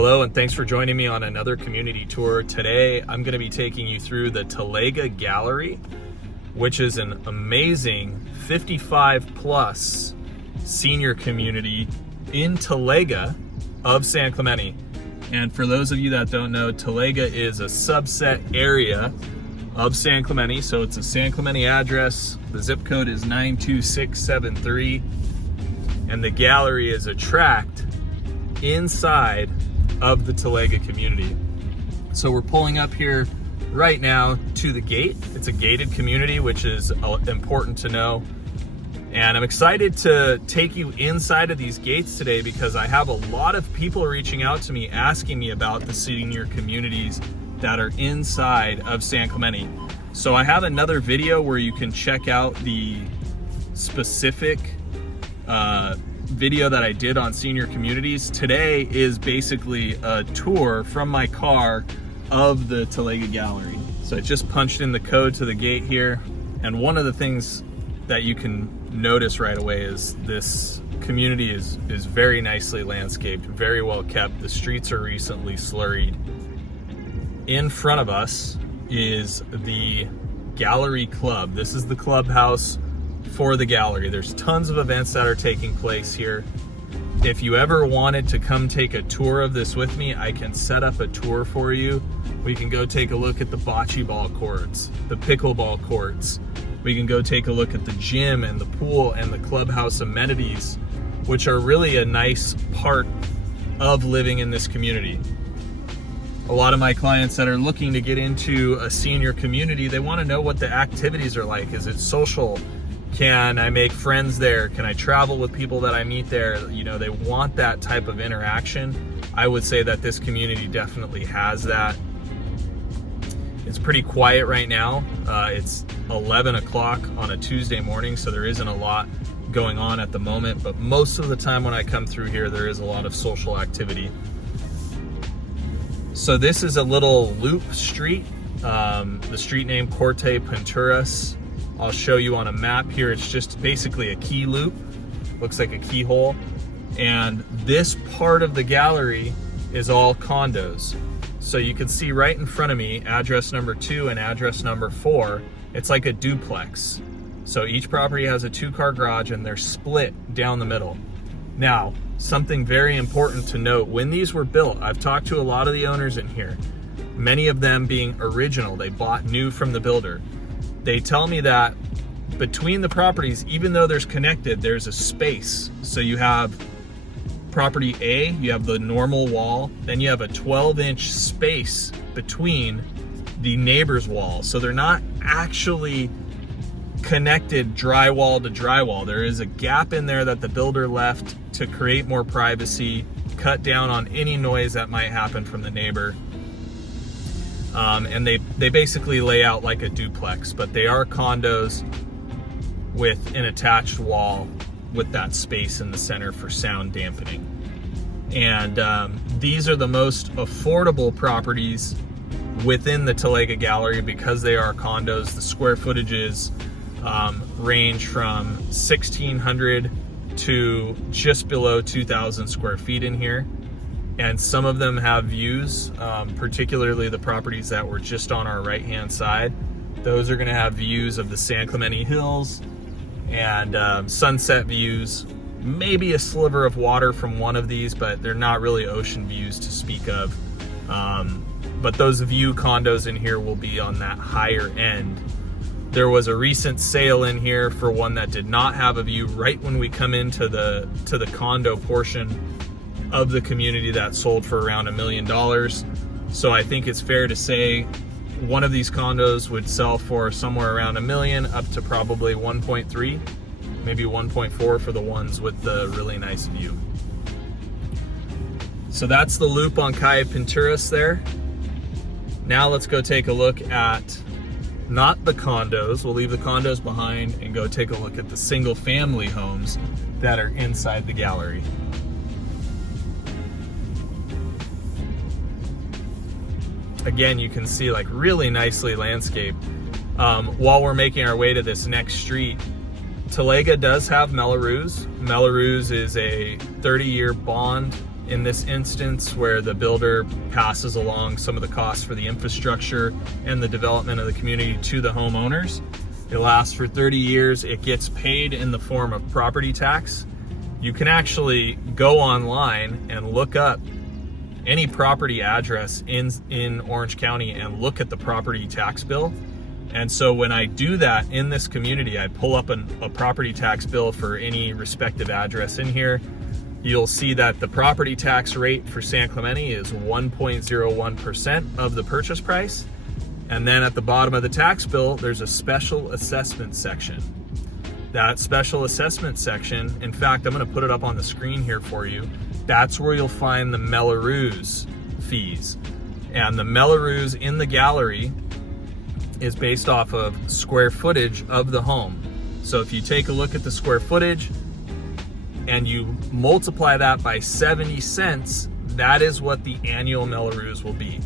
Hello, and thanks for joining me on another community tour. Today, I'm going to be taking you through the Talega Gallery, which is an amazing 55 plus senior community in Talega of San Clemente. And for those of you that don't know, Talega is a subset area of San Clemente. So it's a San Clemente address. The zip code is 92673. And the gallery is a tract inside of the Talega community. So we're pulling up here right now to the gate. It's a gated community, which is important to know. And I'm excited to take you inside of these gates today because I have a lot of people reaching out to me asking me about the senior communities that are inside of San Clemente. So I have another video where you can check out the specific video that I did on senior communities. Today is basically a tour from my car of the Talega Gallery. So I just punched in the code to the gate here. And one of the things that you can notice right away is this community is very nicely landscaped, very well kept. The streets are recently slurried. In front of us is the Gallery Club. This is the clubhouse for the gallery. There's tons of events that are taking place here. If you ever wanted to come take a tour of this with me, I can set up a tour for you. We can go take a look at the bocce ball courts, the pickleball courts. We can go take a look at the gym and the pool and the clubhouse amenities, which are really a nice part of living in this community. A lot of my clients that are looking to get into a senior community, they want to know what the activities are like. Is it social? Can I make friends there? Can I travel with people that I meet there? You know, they want that type of interaction. I would say that this community definitely has that. It's pretty quiet right now. It's 11 o'clock on a Tuesday morning, so there isn't a lot going on at the moment, but most of the time when I come through here, there is a lot of social activity. So this is a little loop street, the street name Corte Pinturas. I'll show you on a map here. It's just basically a key loop, looks like a keyhole. And this part of the gallery is all condos. So you can see right in front of me, address number 2 and address number 4. It's like a duplex. So each property has a 2-car garage and they're split down the middle. Now, something very important to note, when these were built, I've talked to a lot of the owners in here, many of them being original, they bought new from the builder. They tell me that between the properties, even though there's connected, there's a space. So you have property A, you have the normal wall, then you have a 12-inch space between the neighbor's wall. So they're not actually connected drywall to drywall. There is a gap in there that the builder left to create more privacy, cut down on any noise that might happen from the neighbor. And they basically lay out like a duplex, but they are condos with an attached wall with that space in the center for sound dampening. And these are the most affordable properties within the Talega Gallery because they are condos. The square footages range from 1,600 to just below 2,000 square feet in here. And some of them have views, particularly the properties that were just on our right-hand side. Those are gonna have views of the San Clemente Hills and sunset views, maybe a sliver of water from one of these, but they're not really ocean views to speak of. But those view condos in here will be on that higher end. There was a recent sale in here for one that did not have a view right when we come into the condo portion of the community that sold for around $1 million. So I think it's fair to say one of these condos would sell for somewhere around $1 million up to probably 1.3, maybe 1.4 for the ones with the really nice view. So that's the loop on Calle Pinturas there. Now let's go take a look at not the condos. We'll leave the condos behind and go take a look at the single family homes that are inside the gallery. Again, you can see like really nicely landscaped. While we're making our way to this next street, Talega does have Mello-Roos. Mello-Roos is a 30-year bond in this instance, where the builder passes along some of the costs for the infrastructure and the development of the community to the homeowners. It lasts for 30 years. It gets paid in the form of property tax. You can actually go online and look up any property address in Orange County and look at the property tax bill. And so when I do that in this community, I pull up a property tax bill for any respective address in here. You'll see that the property tax rate for San Clemente is 1.01% of the purchase price. And then at the bottom of the tax bill, there's a special assessment section. That special assessment section, in fact, I'm gonna put it up on the screen here for you. That's where you'll find the Mello-Roos fees. And the Mello-Roos in the gallery is based off of square footage of the home. So if you take a look at the square footage and you multiply that by 70 cents, that is what the annual Mello-Roos will be.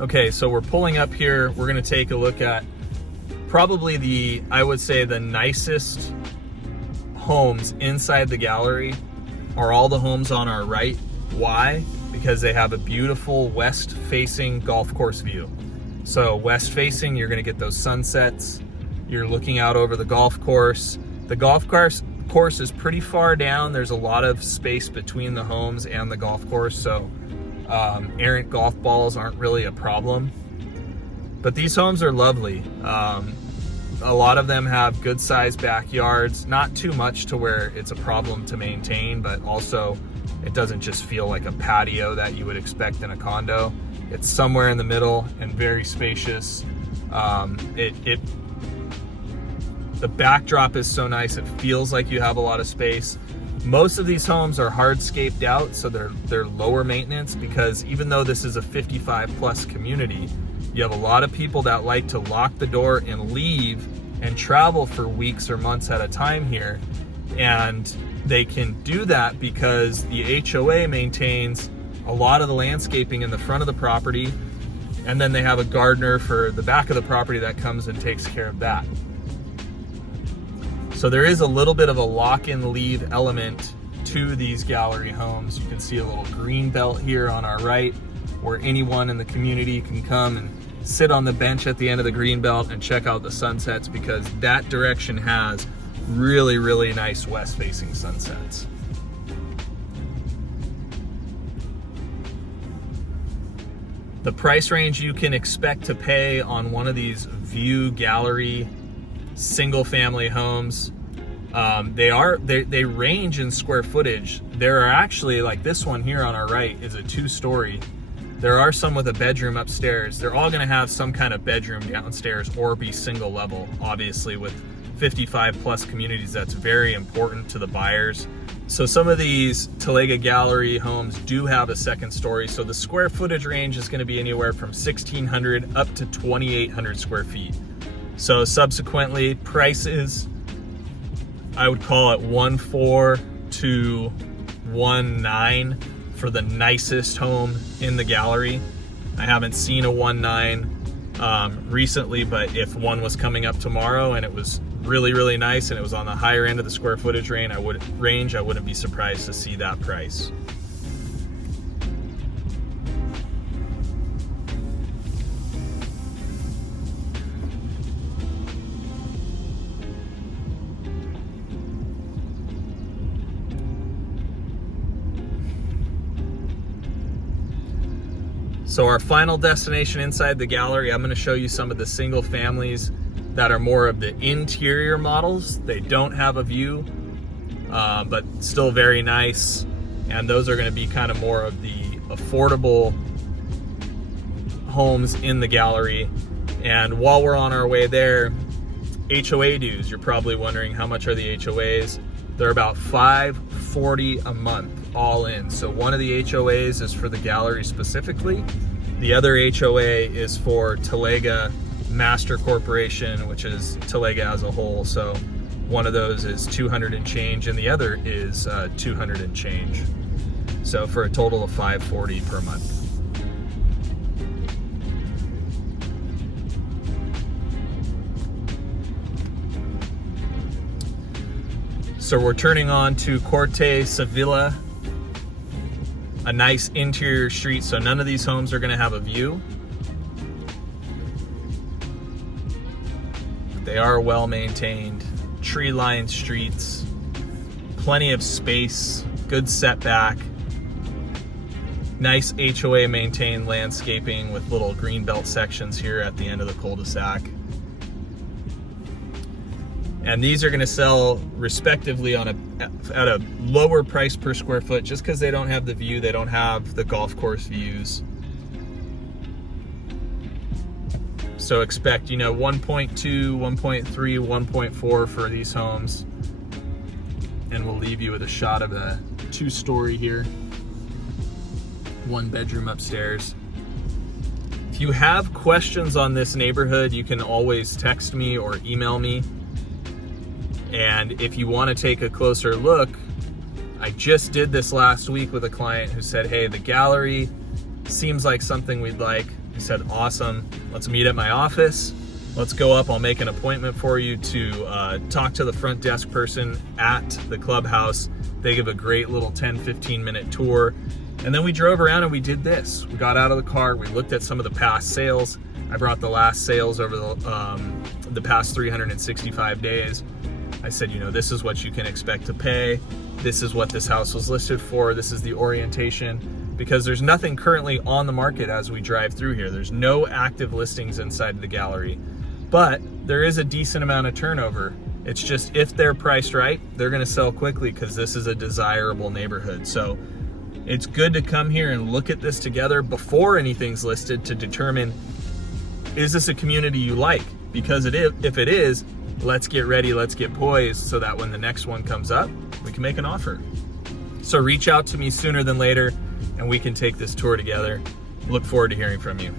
Okay, so we're pulling up here. We're gonna take a look at probably I would say the nicest homes inside the gallery are all the homes on our right. Why? Because they have a beautiful west-facing golf course view. So west-facing, you're gonna get those sunsets. You're looking out over the golf course. The golf course is pretty far down. There's a lot of space between the homes and the golf course, so errant golf balls aren't really a problem. But these homes are lovely. A lot of them have good sized backyards, not too much to where it's a problem to maintain, but also it doesn't just feel like a patio that you would expect in a condo. It's somewhere in the middle and very spacious. The backdrop is so nice, it feels like you have a lot of space. Most of these homes are hardscaped out, so they're lower maintenance, because even though this is a 55+ community, you have a lot of people that like to lock the door and leave and travel for weeks or months at a time here. And they can do that because the HOA maintains a lot of the landscaping in the front of the property, and then they have a gardener for the back of the property that comes and takes care of that. So there is a little bit of a lock and leave element to these gallery homes. You can see a little green belt here on our right, where anyone in the community can come and sit on the bench at the end of the green belt and check out the sunsets, because that direction has really, really nice west-facing sunsets. The price range you can expect to pay on one of these view gallery single-family homes, they range in square footage. There are actually, like this one here on our right is a 2-story. There are some with a bedroom upstairs. They're all gonna have some kind of bedroom downstairs or be single level. Obviously with 55+ communities, that's very important to the buyers. So some of these Talega gallery homes do have a 2nd story. So the square footage range is gonna be anywhere from 1,600 up to 2,800 square feet. So subsequently, prices, I would call it 1.4 to 1.9 for the nicest home in the gallery. I haven't seen a 1.9 recently, but if one was coming up tomorrow and it was really, really nice and it was on the higher end of the square footage range, I wouldn't be surprised to see that price. So our final destination inside the gallery, I'm gonna show you some of the single families that are more of the interior models. They don't have a view, but still very nice. And those are gonna be kind of more of the affordable homes in the gallery. And while we're on our way there, HOA dues, you're probably wondering how much are the HOAs? They're about $540 a month all in. So one of the HOAs is for the gallery specifically. The other HOA is for Talega Master Corporation, which is Talega as a whole. So one of those is 200 and change and the other is 200 and change. So for a total of $540 per month. So we're turning on to Corte Sevilla. a nice interior street, so none of these homes are gonna have a view. They are well maintained, tree-lined streets, plenty of space, good setback, nice HOA maintained landscaping with little green belt sections here at the end of the cul-de-sac. And these are gonna sell respectively at a lower price per square foot, just because they don't have the view, they don't have the golf course views. So expect, 1.2, 1.3, 1.4 for these homes. And we'll leave you with a shot of a 2-story here. 1 bedroom upstairs. If you have questions on this neighborhood, you can always text me or email me. And if you want to take a closer look, I just did this last week with a client who said, hey, the gallery seems like something we'd like. I said, awesome, let's meet at my office. Let's go up, I'll make an appointment for you to talk to the front desk person at the clubhouse. They give a great little 10-15 minute tour. And then we drove around and we did this. We got out of the car, we looked at some of the past sales. I brought the last sales over the past 365 days. I said, this is what you can expect to pay. This is what this house was listed for. This is the orientation. Because there's nothing currently on the market as we drive through here. There's no active listings inside the gallery, but there is a decent amount of turnover. It's just, if they're priced right, they're gonna sell quickly because this is a desirable neighborhood. So it's good to come here and look at this together before anything's listed to determine, is this a community you like? Because if it is, let's get ready, let's get poised so that when the next one comes up, we can make an offer. So reach out to me sooner than later and we can take this tour together. Look forward to hearing from you.